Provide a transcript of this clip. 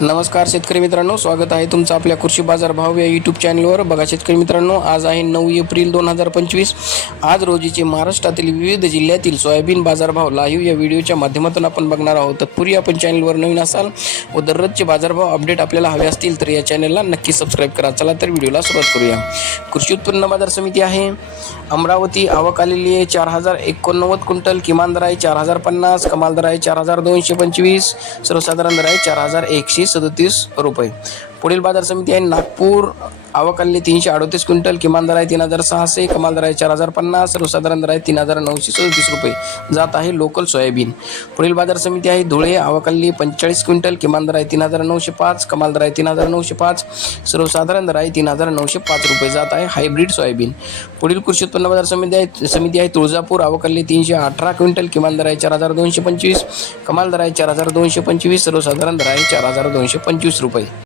नमस्कार शेतकरी मित्रांनो स्वागत आहे तुमचं आपल्या कृषी बाजार भाव या यूट्यूब चॅनलवर बघा शेतकरी मित्रांनो आज आहे नऊ एप्रिल दोन हजार पंचवीस. आज रोजीचे महाराष्ट्रातील विविध जिल्ह्यातील सोयाबीन बाजारभाव लाईव्ह या व्हिडिओच्या माध्यमातून आपण बघणार आहोत. तत्पूर्वी आपण चॅनलवर नवीन असाल व दररोजचे बाजारभाव अपडेट आपल्याला हवे असतील तर या चॅनलला नक्की सबस्क्राईब करा. चला तर व्हिडिओला सुरुवात करूया. कृषी उत्पन्न बाजार समिती आहे. अमरावती आवक आलेली आहे चार हजार एकोणनव्वद क्विंटल किमान दर आहे चार हजार पन्नास कमाल दर आहे चार हजार दोनशे पंचवीस सर्वसाधारण दर आहे चार हजार एकशे सदतीस रुपये. पुढील बाजार समिती आहे नागपूर. आवक तीनशे अडोतीस क्विंटल किमान दर आहे तीन हजार सहाशे कमाल दर आहे चार हजार पन्नास सर्वसाधारण दर आहे तीन हजार नऊशे सदतीस रुपये. जात आहे लोकल सोयाबीन. पुढील बाजार समिती आहे धुळे. आवक पंचेचाळीस क्विंटल किमान दर आहे तीन हजार नऊशे पाच कमाल दर आहे तीन हजार नऊशे पाच सर्वसाधारण दर आहे तीन हजार नऊशे पाच रुपये. जात आहे हायब्रिड सोयाबीन. पुढील कृषी उत्पन्न बाजार समिती आहे समिती आहे तुळजापूर. आवक तीनशे अठरा क्विंटल किमान दर आहे चार हजार दोनशे पंचवीस कमाल दर आहे चार हजार दोनशे पंचवीस सर्वसाधारण दर आहे चार हजार दोनशे पंचवीस रुपये.